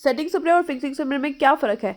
Setting spray और fixing spray में क्या फ़र्क है?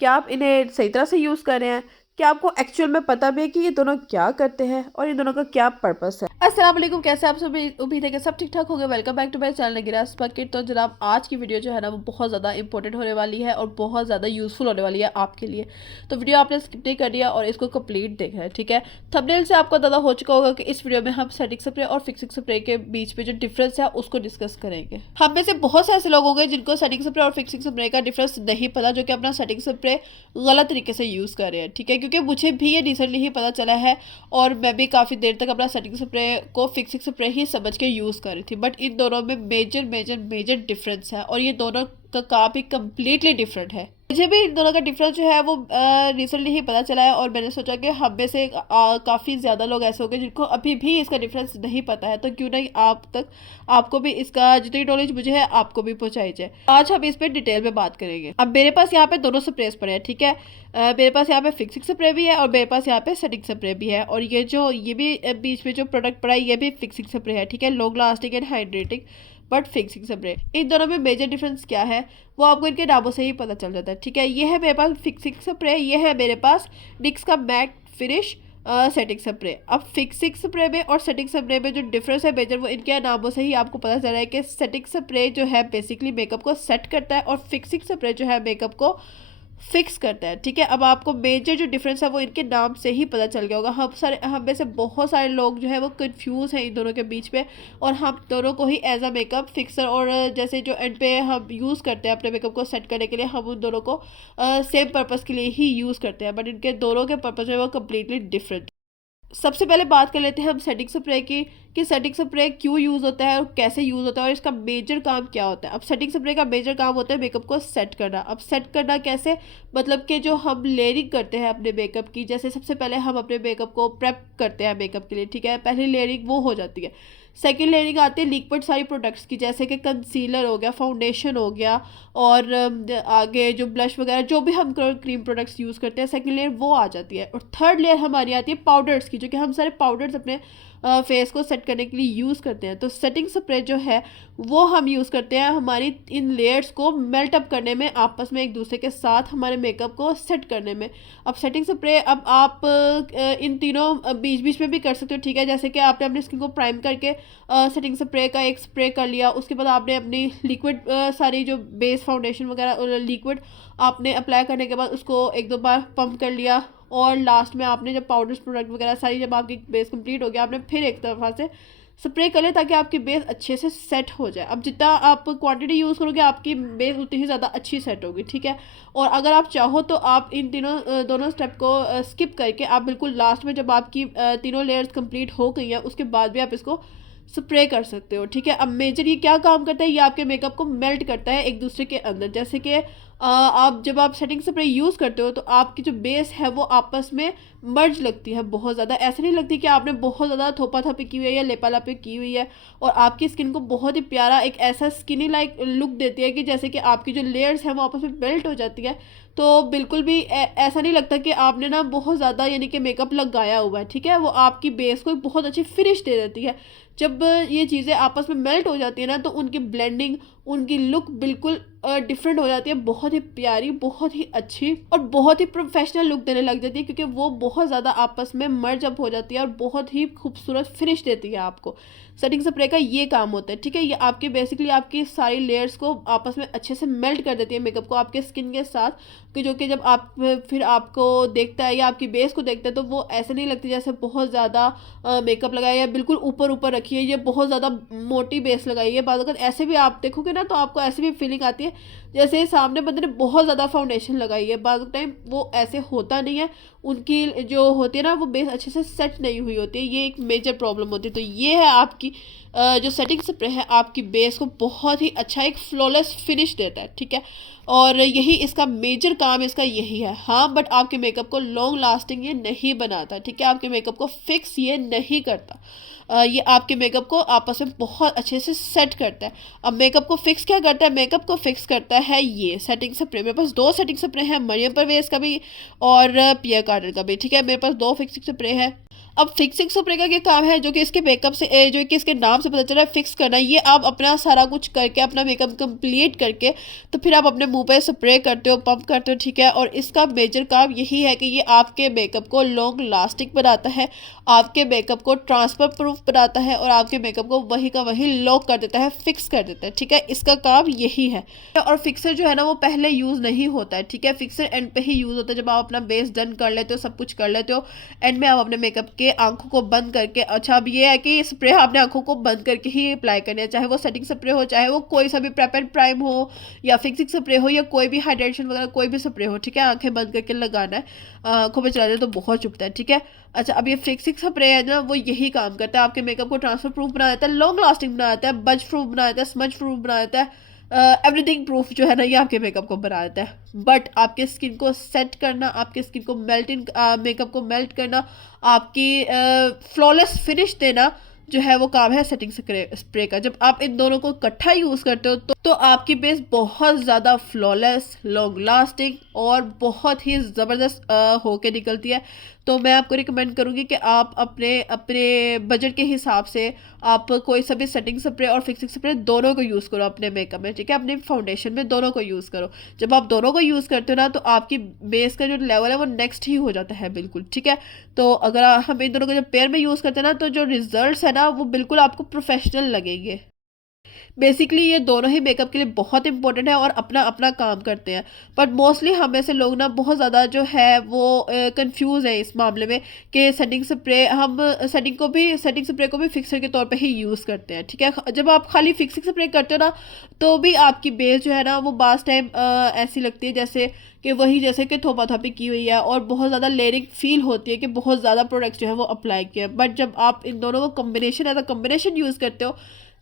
क्या आप इन्हें सही तरह से यूज़ कर रहे हैं? क्या आपको एक्चुअल में पता भी है कि ये दोनों क्या करते हैं और इन दोनों का क्या पर्पस है? अस्सलाम वालेकुम, कैसे आप सभी? उम्मीद है कि सब ठीक ठाक होंगे। Welcome back to my channel Nagiras bucket. तो जनाब, आज की वीडियो जो है ना वो बहुत ज़्यादा इंपॉर्टेंट होने वाली है और बहुत ज़्यादा यूज़फुल होने वाली है आपके लिए। तो वीडियो आपने स्किप नहीं करनी है और इसको कंप्लीट देखना है, ठीक है। थंबनेल से आपको अंदाजा हो चुका होगा कि इस वीडियो में हम सेटिंग स्प्रे और फिक्सिंग स्प्रे के बीच में जो डिफरेंस है उसको डिस्कस करेंगे। हम में से बहुत से ऐसे लोग होंगे जिनको सेटिंग स्प्रे और फिक्सिंग स्प्रे का डिफरेंस नहीं पता, जो कि अपना सेटिंग स्प्रे गलत तरीके से यूज़ कर रहे हैं, ठीक है। क्योंकि मुझे भी ये रिसेंटली ही पता चला है और मैं भी काफ़ी देर तक अपना सेटिंग स्प्रे को फिक्सिंग स्प्रे ही समझ के यूज़ कर रही थी। बट इन दोनों में मेजर मेजर मेजर डिफरेंस है और ये दोनों का काम ही कम्प्लीटली डिफरेंट है। मुझे भी इन दोनों का डिफरेंस जो है वो रिसेंटली ही पता चला है और मैंने सोचा कि हम में से काफ़ी ज़्यादा लोग ऐसे होंगे जिनको अभी भी इसका डिफरेंस नहीं पता है, तो क्यों नहीं आपको भी इसका जितनी नॉलेज मुझे है आपको भी पहुंचाई जाए। आज हम इस पर डिटेल में बात करेंगे। अब मेरे पास यहाँ पे दोनों स्प्रेस पड़े हैं, ठीक है। मेरे पास यहाँ पे फिक्सिंग स्प्रे भी है और मेरे पास यहाँ पे सेटिंग स्प्रे भी है। और ये भी बीच में जो प्रोडक्ट पड़ा है ये भी फिक्सिंग स्प्रे है, ठीक है। Long lasting and hydrating but fixing spray. इन दोनों में मेजर डिफरेंस क्या है वो आपको इनके नामों से ही पता चल जाता है, ठीक है। ये है मेरे पास फिक्सिंग स्प्रे, ये है मेरे पास निक्स का मैट फिनिश सेटिंग स्प्रे। अब फिक्सिंग स्प्रे में और सेटिंग स्प्रे में जो डिफरेंस है मेजर वो इनके नामों से ही आपको पता चल रहा है कि सेटिंग स्प्रे जो है बेसिकली मेकअप को सेट करता है और फिक्सिंग स्प्रे जो है मेकअप को फिक्स करता है, ठीक है। अब आपको मेजर जो डिफरेंस है वो इनके नाम से ही पता चल गया होगा। हम में से बहुत सारे लोग जो है वो कंफ्यूज हैं इन दोनों के बीच में और हम दोनों को ही एज अ मेकअप फिक्सर और जैसे जो एंड पे हम यूज़ करते हैं अपने मेकअप को सेट करने के लिए, हम उन दोनों को सेम पर्पज़ के लिए ही यूज़ करते हैं। बट इनके दोनों के पर्पज़ जो है वो कम्प्लीटली डिफरेंट। सबसे पहले बात कर लेते हैं हम सेटिंग स्प्रे की कि सेटिंग स्प्रे क्यों यूज़ होता है और कैसे यूज़ होता है और इसका मेजर काम क्या होता है। अब सेटिंग स्प्रे का मेजर काम होता है मेकअप को सेट करना। अब सेट करना कैसे, मतलब कि जो हम लेयरिंग करते हैं अपने मेकअप की, जैसे सबसे पहले हम अपने मेकअप को प्रेप करते हैं मेकअप के लिए, ठीक है। पहली लेयरिंग वो हो जाती है। सेकेंड लेयरिंग आती है लिक्विड सारी प्रोडक्ट्स की, जैसे कि कंसीलर हो गया, फाउंडेशन हो गया और आगे जो ब्लश वगैरह जो भी हम क्रीम प्रोडक्ट्स यूज़ करते हैं, सेकेंड लेयर वो आ जाती है। और थर्ड लेयर हमारी आती है पाउडर्स की, जो कि हम सारे पाउडर्स अपने फेस को सेट करने के लिए यूज़ करते हैं। तो सेटिंग स्प्रे जो है वो हम यूज़ करते हैं हमारी इन लेयर्स को मेल्ट अप करने में, आपस में एक दूसरे के साथ हमारे मेकअप को सेट करने में। अब सेटिंग स्प्रे अब आप इन तीनों बीच बीच में भी कर सकते हो, ठीक है। जैसे कि आपने अपनी स्किन को प्राइम करके सेटिंग स्प्रे का एक स्प्रे कर लिया, उसके बाद आपने अपनी लिक्विड सारी जो बेस फाउंडेशन वगैरह लिक्विड आपने अप्लाई करने के बाद उसको एक दो बार पंप कर लिया और लास्ट में आपने जब पाउडर्स प्रोडक्ट वगैरह सारी जब आपकी बेस कंप्लीट हो गया आपने फिर एक दफ़ा से स्प्रे कर ले ताकि आपकी बेस अच्छे से सेट हो जाए। अब जितना आप क्वांटिटी यूज़ करोगे आपकी बेस उतनी ही ज़्यादा अच्छी सेट होगी, ठीक है। और अगर आप चाहो तो आप इन दोनों स्टेप को स्किप करके आप बिल्कुल लास्ट में जब आपकी तीनों लेयर्स कंप्लीट हो गई हैं उसके बाद भी आप इसको स्प्रे कर सकते हो, ठीक है। अब मेजर ये क्या काम करता है, ये आपके मेकअप को मेल्ट करता है एक दूसरे के अंदर। जैसे कि आप जब आप सेटिंग स्प्रे यूज़ करते हो तो आपकी जो बेस है वो आपस में मर्ज लगती है बहुत ज़्यादा। ऐसे नहीं लगती कि आपने बहुत ज़्यादा थोपा थपी की हुई है या लेपा लापी की हुई है, और आपकी स्किन को बहुत ही प्यारा एक ऐसा स्किनी लाइक लुक देती है कि जैसे कि आपकी जो लेयर्स हैं वो आपस में मेल्ट हो जाती है। तो बिल्कुल भी ऐसा नहीं लगता कि आपने ना बहुत ज़्यादा यानी कि मेकअप लगाया हुआ है, ठीक है। वो आपकी बेस को एक बहुत अच्छी फिनिश दे देती है। जब ये चीज़ें आपस में मेल्ट हो जाती है ना तो उनकी ब्लेंडिंग, उनकी लुक बिल्कुल डिफरेंट हो जाती है, बहुत ही प्यारी, बहुत ही अच्छी और बहुत ही प्रोफेशनल लुक देने लग जाती है, क्योंकि वो बहुत ज़्यादा आपस में मर्ज अप हो जाती है और बहुत ही खूबसूरत फिनिश देती है आपको। सेटिंग स्प्रे का ये काम होता है, ठीक है। ये आपकी बेसिकली आपकी सारी लेयर्स को आपस में अच्छे से मेल्ट कर देती है मेकअप को आपके स्किन के साथ, कि जो कि जब आप फिर आपको देखता है या आपकी बेस को देखता है तो वो ऐसे नहीं लगती जैसे बहुत ज़्यादा मेकअप लगाया या बिल्कुल ऊपर ऊपर रखी है, ये बहुत ज़्यादा मोटी बेस लगाई है। बाद अगर ऐसे भी आप देखोगे ना तो आपको ऐसे भी फीलिंग आती है जैसे सामने बंदे ने बहुत ज़्यादा फाउंडेशन लगाई है। बाद टाइम वो ऐसे होता नहीं है, उनकी जो होती है ना वो बेस अच्छे से सेट नहीं हुई होती है, ये एक मेजर प्रॉब्लम होती है। तो ये है आपकी जो सेटिंग स्प्रे है आपकी बेस को बहुत ही अच्छा एक फ्लॉलेस फिनिश देता है, ठीक है। और यही इसका मेजर काम इसका यही है। हाँ, बट आपके मेकअप को लॉन्ग लास्टिंग ये नहीं बनाता, ठीक है। आपके मेकअप को फिक्स ये नहीं करता, ये आपके मेकअप को आपस में बहुत अच्छे से सेट करता है। अब मेकअप को फिक्स क्या करता है, मेकअप को फिक्स करता है ये सेटिंग स्प्रे। मेरे पास दो सेटिंग स्प्रे हैं, मरियम परवेज का भी और पिया कार्टर का भी, ठीक है। मेरे पास दो फिक्सिंग स्प्रे है। अब फिक्सिंग स्प्रे का क्या काम है, जो कि इसके मेकअप से जो कि इसके नाम से पता चल रहा है फिक्स करना। ये आप अपना सारा कुछ करके अपना मेकअप कंप्लीट करके तो फिर आप अपने मुंह पे स्प्रे करते हो, पंप करते हो, ठीक है। और इसका मेजर काम यही है कि ये आपके मेकअप को लॉन्ग लास्टिंग बनाता है, आपके मेकअप को ट्रांसफर प्रूफ बनाता है और आपके मेकअप को वही का वही लॉक कर देता है, फिक्स कर देता है, ठीक है। इसका काम यही है। और फिक्सर जो है ना वो पहले यूज़ नहीं होता है, ठीक है। फिक्सर एंड पे ही यूज़ होता है, जब आप अपना बेस डन कर लेते हो, सब कुछ कर लेते हो, एंड में आप अपने मेकअप के आंखों को बंद करके, अच्छा अब ये है कि स्प्रे आपने आंखों को बंद करके ही अप्लाई करनी है, चाहे वो सेटिंग स्प्रे हो, चाहे वो कोई सा भी प्रेप एंड प्राइम हो या फिक्सिंग स्प्रे हो या कोई भी हाइड्रेशन वगैरह कोई भी स्प्रे हो, ठीक है। आंखें बंद करके लगाना है, आंखों में चलाना तो बहुत चुभता है, ठीक है। अच्छा अब ये फिक्सिंग स्प्रे है ना, वो यही काम करता है, आपके मेकअप को ट्रांसफर प्रूफ बना देता है, लॉन्ग लास्टिंग बना देता है, बज प्रूफ बना देता है, स्मज प्रूफ बना देता है, एवरीथिंग प्रूफ जो है ना ये आपके मेकअप को बना देता है। बट आपके स्किन को सेट करना, आपके स्किन को मेल्ट इन मेकअप को मेल्ट करना, आपकी फ्लॉलेस फिनिश देना जो है वो काम है सेटिंग स्प्रे का। जब आप इन दोनों को इकट्ठा यूज़ करते हो तो आपकी बेस बहुत ज़्यादा फ्लॉलेस, लॉन्ग लास्टिंग और बहुत ही ज़बरदस्त होके निकलती है। तो मैं आपको रिकमेंड करूँगी कि आप अपने अपने बजट के हिसाब से आप कोई सा भी सेटिंग स्प्रे और फिक्सिंग स्प्रे दोनों को यूज़ करो अपने मेकअप में, ठीक है। अपने फाउंडेशन में दोनों को यूज़ करो। जब आप दोनों को यूज़ करते हो ना तो आपकी बेस का जो लेवल है वो नेक्स्ट ही हो जाता है, बिल्कुल, ठीक है। तो अगर हम इन दोनों को जब पेयर में यूज़ करते हैं ना तो जो रिजल्ट्स है ना वो बिल्कुल आपको प्रोफेशनल लगेंगे। बेसिकली ये दोनों ही मेकअप के लिए बहुत इंपॉर्टेंट है और अपना अपना काम करते हैं। बट मोस्टली हम ऐसे लोग ना बहुत ज़्यादा जो है वो कंफ्यूज है इस मामले में कि सेटिंग स्प्रे हम सेटिंग स्प्रे को भी फिक्सर के तौर पे ही यूज़ करते हैं, ठीक है। जब आप खाली फिक्सिंग स्प्रे करते हो ना तो भी आपकी बेस जो है ना वो बास टाइम ऐसी लगती है जैसे कि वही जैसे कि थोपा थापी की हुई है और बहुत ज़्यादा लेयरिंग फील होती है कि बहुत ज़्यादा प्रोडक्ट्स जो है वो अप्लाई किए हैं। बट जब आप इन दोनों को combination as a combination use करते हो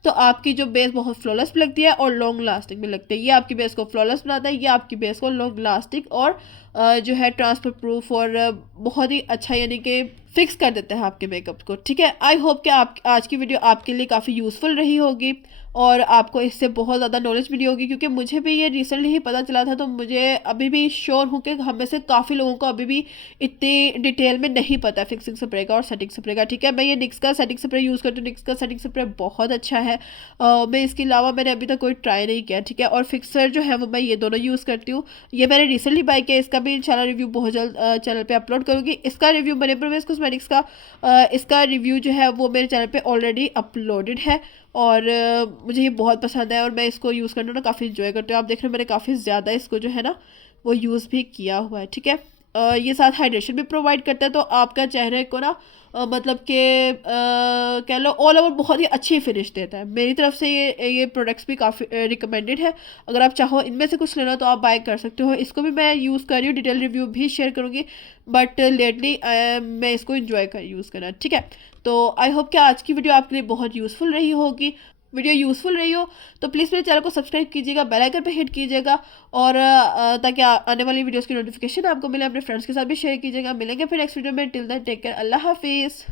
तो आपकी जो बेस बहुत फ्लॉलेस भी लगती है और लॉन्ग लास्टिंग भी लगती है। ये आपकी बेस को फ्लॉलेस बनाता है, ये आपकी बेस को लॉन्ग लास्टिंग और जो है ट्रांसफर प्रूफ और बहुत ही अच्छा यानी कि फिक्स कर देते हैं आपके मेकअप को, ठीक है। आई होप कि आप आज की वीडियो आपके लिए काफ़ी यूज़फुल रही होगी और आपको इससे बहुत ज़्यादा नॉलेज मिली होगी, क्योंकि मुझे भी ये रिसेंटली ही पता चला था। तो मुझे अभी भी श्योर हूँ कि हम में से काफ़ी लोगों को अभी भी इतनी डिटेल में नहीं पता फिक्सिंग स्प्रे का और सेटिंग स्प्रे का, ठीक है। मैं ये निक्स का सेटिंग स्प्रे यूज़ करती हूँ, निक्स का सेटिंग स्प्रे बहुत अच्छा है। मैं इसके अलावा मैंने अभी तक कोई ट्राई नहीं किया, ठीक है। और फिक्सर जो है वो मैं ये दोनों यूज़ करती हूँ। ये मैंने रिसेंटली बाय किया, इसका भी इंशाल्लाह रिव्यू बहुत जल्द चैनल पे अपलोड करूँगी। इसका रिव्यू मनी प्रोमिस कॉस्मेटिक्स का इसका रिव्यू जो है वो मेरे चैनल पे ऑलरेडी अपलोडेड है और मुझे ये बहुत पसंद है और मैं इसको यूज़ करना ना काफ़ी इंजॉय करती हूँ। आप देख रहे हो मैंने काफ़ी ज़्यादा इसको जो है ना वो यूज़ भी किया हुआ है, ठीक है। ये साथ हाइड्रेशन भी प्रोवाइड करता है, तो आपका चेहरे को ना मतलब कि कह लो ऑल ओवर बहुत ही अच्छी फिनिश देता है। मेरी तरफ से ये प्रोडक्ट्स भी काफ़ी रिकमेंडेड है। अगर आप चाहो इनमें से कुछ लेना तो आप बाय कर सकते हो। इसको भी मैं यूज़ कर रही हूँ, डिटेल रिव्यू भी शेयर करूँगी, बट लेटली मैं इसको इन्जॉय कर यूज़ करना, ठीक है। तो आई होप कि आज की वीडियो आपके लिए बहुत यूज़फुल रही होगी। वीडियो यूज़फुल रही हो तो प्लीज़ मेरे चैनल को सब्सक्राइब कीजिएगा, बेल आइकन पे हिट कीजिएगा और ताकि आने वाली वीडियोस की नोटिफिकेशन आपको मिले। अपने फ्रेंड्स के साथ भी शेयर कीजिएगा। मिलेंगे फिर नेक्स्ट वीडियो में। टिल देन टेक केयर, अल्लाह हाफिज़।